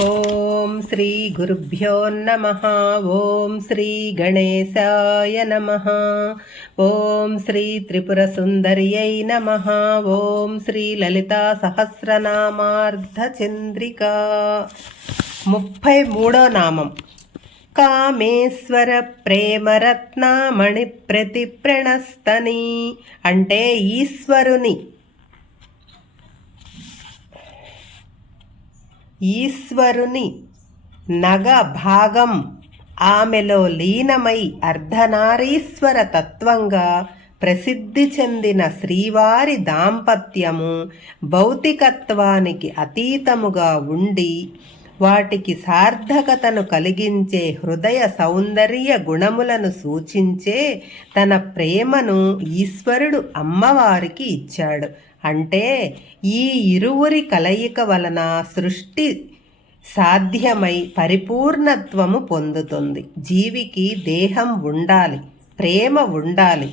ఓం శ్రీ గురుభ్యో నమ. ఓం శ్రీ గణేశాయ నమ. ఓం శ్రీ త్రిపుర సుందర్యై నమ. ఓం శ్రీ లలితా సహస్రనామార్ధ చంద్రిక ముప్పై మూడో నామం. కామేశ్వర ప్రేమరత్నామణి ప్రతిప్రణస్తని అంటే ఈశ్వరుని. ఈశ్వరుని నగ భాగం ఆమెలో లీనమై అర్ధనారీశ్వర తత్వంగా ప్రసిద్ధి చెందిన శ్రీవారి దాంపత్యము భౌతికత్వానికి అతీతముగా ఉండి వాటికి సార్థకతను కలిగించే హృదయ సౌందర్య గుణములను సూచించే తన ప్రేమను ఈశ్వరుడు అమ్మవారికి ఇచ్చాడు. అంటే ఈ ఇరువురి కలయిక వలన సృష్టి సాధ్యమై పరిపూర్ణత్వము పొందుతుంది. జీవికి దేహం ఉండాలి ప్రేమ ఉండాలి.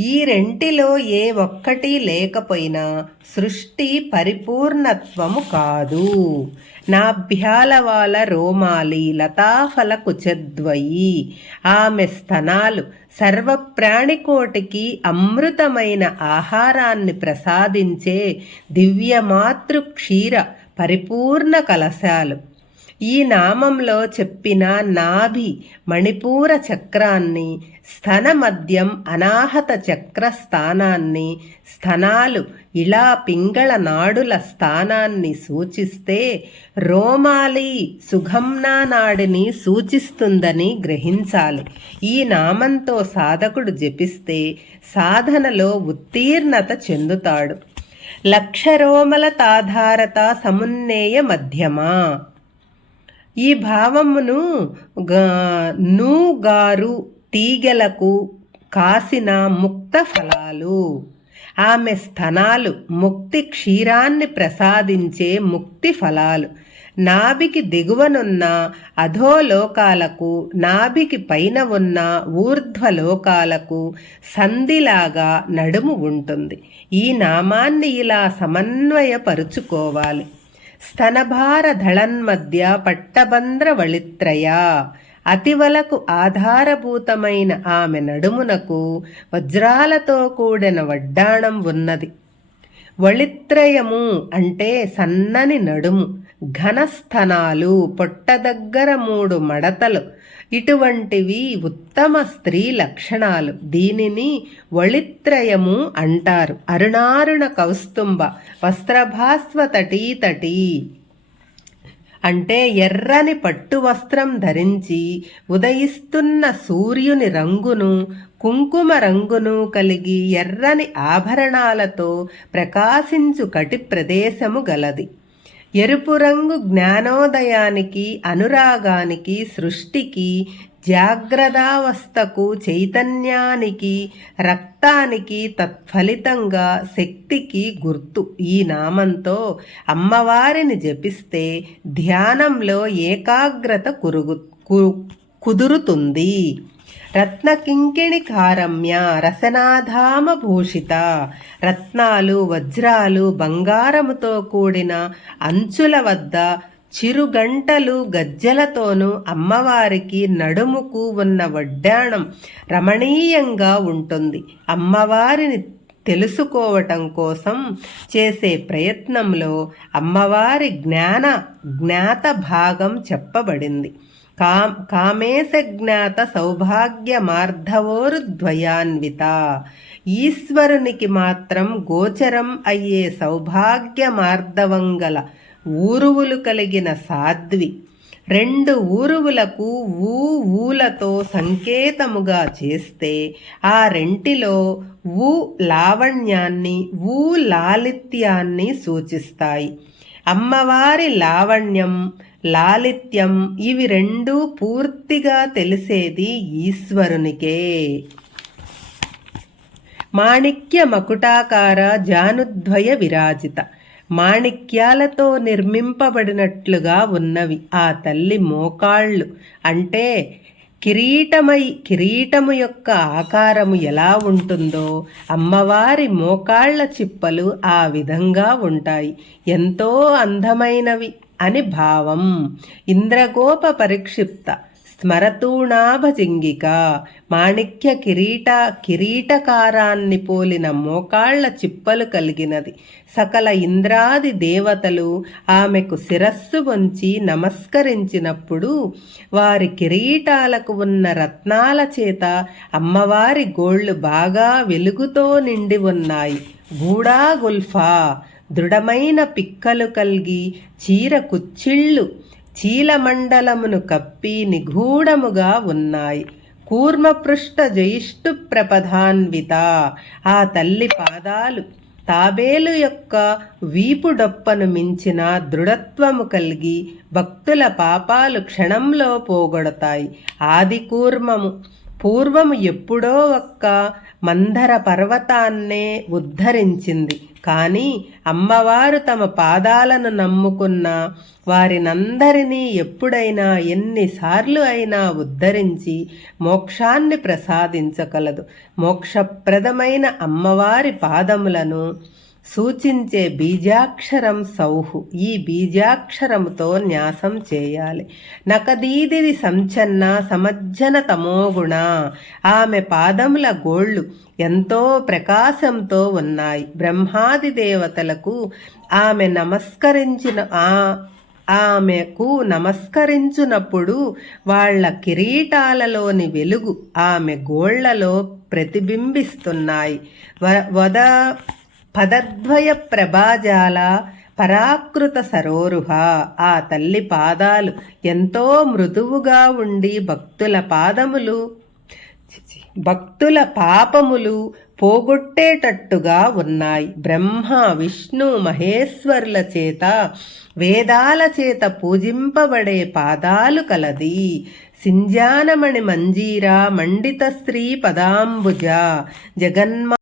ఈ రెంటిలో ఏ ఒక్కటి లేకపోయినా సృష్టి పరిపూర్ణత్వము కాదు. నాభ్యాలవాల రోమాలి లతాఫల కుచద్వయి ఆమె స్తనాలు సర్వప్రాణికోటికి అమృతమైన ఆహారాన్ని ప్రసాదించే దివ్యమాతృ క్షీర పరిపూర్ణ కలశాలు. ఈ నామంలో చెప్పిన నాభి మణిపూర చక్రాన్ని స్థన మధ్యం అనాహత చక్ర స్థానాన్ని స్థనాలు ఇలా పింగళ నాడుల స్థానాన్ని సూచిస్తే రోమాలి సుగమ్నా నాడిని సూచిస్తుందని గ్రహించాలి. ఈ నామంతో సాధకుడు జపిస్తే సాధనలో ఉత్తీర్ణత చెందుతాడు. లక్షరోమల తాధారత సమున్నేయ మధ్యమా? ఈ భావమును నూగారు తీగలకు కాసిన ముక్త ఫలాలు. ఆమె స్థనాలు ముక్తి క్షీరాన్ని ప్రసాదించే ముక్తి ఫలాలు. నాభికి దిగువనున్న అధోలోకాలకు నాభికి పైన ఉన్న ఊర్ధ్వలోకాలకు సంధిలాగా నడుము ఉంటుంది. ఈ నామాన్ని ఇలా సమన్వయపరుచుకోవాలి. స్తనభార దళన్మధ్య వళిత్రయ అతివలకు ఆధారభూతమైన ఆమె నడుమునకు వజ్రాలతో కూడిన వడ్డాణం ఉన్నది. వళిత్రయము అంటే సన్నని నడుము ఘనస్థనాలు పొట్ట దగ్గర మూడు మడతలు ఇటువంటివి ఉత్తమ స్త్రీ లక్షణాలు. దీనిని వళిత్రయము అంటారు. అరుణారుణ కౌస్తుంబ వస్త్రభాస్వ తటీ తటీ. అంటే ఎర్రని పట్టు వస్త్రం ధరించి ఉదయిస్తున్న సూర్యుని రంగును కుంకుమ రంగును కలిగి ఎర్రని ఆభరణాలతో ప్రకాశించు కటి ప్రదేశము గలది. ఎరుపు రంగు జ్ఞానోదయానికి అనురాగానికి సృష్టికి జాగ్రత్తావస్థకు చైతన్యానికి రక్తానికి తత్ఫలితంగా శక్తికి గుర్తు. ఈ నామంతో అమ్మవారిని జపిస్తే ధ్యానంలో ఏకాగ్రత కురుగు కుదురుతుంది. రత్నకింకిణికారమ్య రసనాధామ భూషిత రత్నాలు వజ్రాలు బంగారముతో కూడిన అంచుల వద్ద చిరుగంటలు గజ్జలతోనూ అమ్మవారికి నడుముకు ఉన్న వడ్డాణం రమణీయంగా ఉంటుంది. అమ్మవారిని తెలుసుకోవటం కోసం చేసే ప్రయత్నంలో అమ్మవారి జ్ఞాన జ్ఞాత భాగం చెప్పబడింది. కా కామేశజ్ఞాత సౌభాగ్యమార్ధవోరుద్వయాన్విత ఈశ్వరునికి మాత్రం గోచరం అయ్యే సౌభాగ్యమార్ధవంగల ఊరువులు కలిగిన సాధ్వి. రెండు ఊరువులకు ఊ ఊలతో సంకేతముగా చేస్తే ఆ రెంటిలో ఊ లావణ్యాన్ని ఊ లాలిత్యాన్ని సూచిస్తాయి. అమ్మవారి లావణ్యం లాలిత్యం. ఇవి రెండూ పూర్తిగా తెలిసేది ఈశ్వరునికే. మాణిక్య మకుటాకార జానుద్వయ విరాజిత. మాణిక్యాలతో నిర్మింపబడినట్లుగా ఉన్నవి. ఆ తల్లి మోకాళ్ళు. అంటే కిరీటమై కిరీటము యొక్క ఆకారము ఎలా ఉంటుందో అమ్మవారి మోకాళ్ళ చిప్పలు ఆ విధంగా ఉంటాయి. ఎంతో అందమైనవి. అని భావం. ఇంద్రగోప పరిక్షిప్త స్మరతూణాభజింగిక మాణిక్య కిరీట కిరీటకారాన్ని పోలిన మోకాళ్ళ చిప్పలు కలిగినది. సకల ఇంద్రాది దేవతలు ఆమెకు శిరస్సు వంచి నమస్కరించినప్పుడు వారి కిరీటాలకు ఉన్న రత్నాల చేత అమ్మవారి గోళ్ళు బాగా వెలుగుతో నిండి ఉన్నాయి. గూడా గుల్ఫా దృఢమైన పిక్కలు కలిగి చీర కుచ్చిళ్ళు చీలమండలమును కప్పి నిగూఢముగా ఉన్నాయి. కూర్మపృష్ఠ జయిష్టు ప్రపధాన్విత. ఆ తల్లి పాదాలు తాబేలు యొక్క వీపుడొప్పను మించిన దృఢత్వము కలిగి భక్తుల పాపాలు క్షణంలో పోగొడతాయి. ఆది కూర్మము పూర్వము ఎప్పుడో ఒక్క మందర పర్వతాన్నే ఉద్ధరించింది. కానీ అమ్మవారు తమ పాదాలను నమ్ముకున్న వారినందరినీ ఎప్పుడైనా ఎన్నిసార్లు అయినా ఉద్ధరించి మోక్షాన్ని ప్రసాదించగలదు. మోక్షప్రదమైన అమ్మవారి పాదములను సూచించే బీజాక్షరం సౌహు. ఈ బీజాక్షరముతో న్యాసం చేయాలి. నకదీదివి సంచన్న సమజ్జన తమోగుణ ఆమె పాదముల గోళ్ళు ఎంతో ప్రకాశంతో ఉన్నాయి. బ్రహ్మాది దేవతలకు ఆమె నమస్కరించిన ఆ ఆమెకు నమస్కరించునప్పుడు వాళ్ళ కిరీటాలలోని వెలుగు ఆమె గోళ్ళలో ప్రతిబింబిస్తున్నాయి. వద పదద్వయ ప్రభాజాల పరాకృత సరోరుహ ఆ తల్లి పాదాలు ఎంతో మృదువుగా ఉండి భక్తుల పాదములు భక్తుల పాపములు పోగొట్టేటట్టుగా ఉన్నాయి. బ్రహ్మ విష్ణు మహేశ్వరుల చేత వేదాల చేత పూజింపబడే పాదాలు కలది. సింజానమణి మంజీరా మండిత శ్రీ పదాంబుజ జగన్మా